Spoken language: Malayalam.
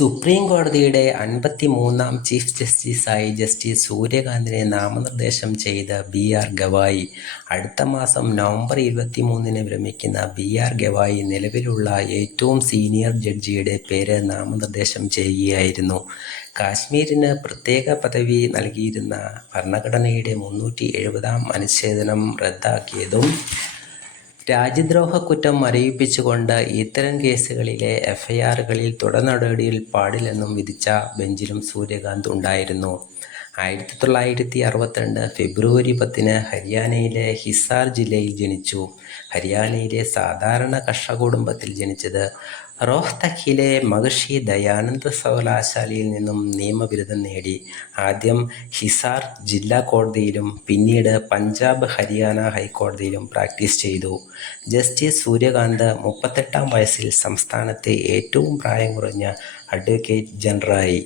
സുപ്രീം കോടതിയുടെ അൻപത്തി മൂന്നാം ചീഫ് ജസ്റ്റിസായി ജസ്റ്റിസ് സൂര്യകാന്തിനെ നാമനിർദ്ദേശം ചെയ്ത ബി. ആർ. ഗവായി. അടുത്ത മാസം നവംബർ ഇരുപത്തി മൂന്നിന് വിരമിക്കുന്ന ബി. ആർ. ഗവായി നിലവിലുള്ള ഏറ്റവും സീനിയർ ജഡ്ജിയുടെ പേര് നാമനിർദ്ദേശം ചെയ്യുകയായിരുന്നു. കാശ്മീരിന് പ്രത്യേക പദവി നൽകിയിരുന്ന ഭരണഘടനയുടെ മുന്നൂറ്റി എഴുപതാം അനുച്ഛേദനം റദ്ദാക്കിയതും രാജ്യദ്രോഹക്കുറ്റം മരവിപ്പിച്ചുകൊണ്ട് ഇത്തരം കേസുകളിലെ എഫ്ഐആറുകളിൽ തുടർ നടപടിയിൽ പാടില്ലെന്നും വിധിച്ച ബെഞ്ചിലും സൂര്യകാന്ത് ഉണ്ടായിരുന്നു. ആയിരത്തി തൊള്ളായിരത്തി അറുപത്തിരണ്ട് ഫെബ്രുവരി പത്തിന് ഹരിയാനയിലെ ഹിസാർ ജില്ലയിൽ ജനിച്ചു. ഹരിയാനയിലെ സാധാരണ കർഷക കുടുംബത്തിൽ ജനിച്ചത് റോഹ്തക്കിലെ മഹർഷി ദയാനന്ദ സർവകലാശാലയിൽ നിന്നും നിയമബിരുദം നേടി. ആദ്യം ഹിസാർ ജില്ലാ കോടതിയിലും പിന്നീട് പഞ്ചാബ് ഹരിയാന ഹൈക്കോടതിയിലും പ്രാക്ടീസ് ചെയ്തു. ജസ്റ്റിസ് സൂര്യകാന്ത് മുപ്പത്തെട്ടാം വയസ്സിൽ സംസ്ഥാനത്തെ ഏറ്റവും പ്രായം കുറഞ്ഞ അഡ്വക്കേറ്റ് ജനറലായി.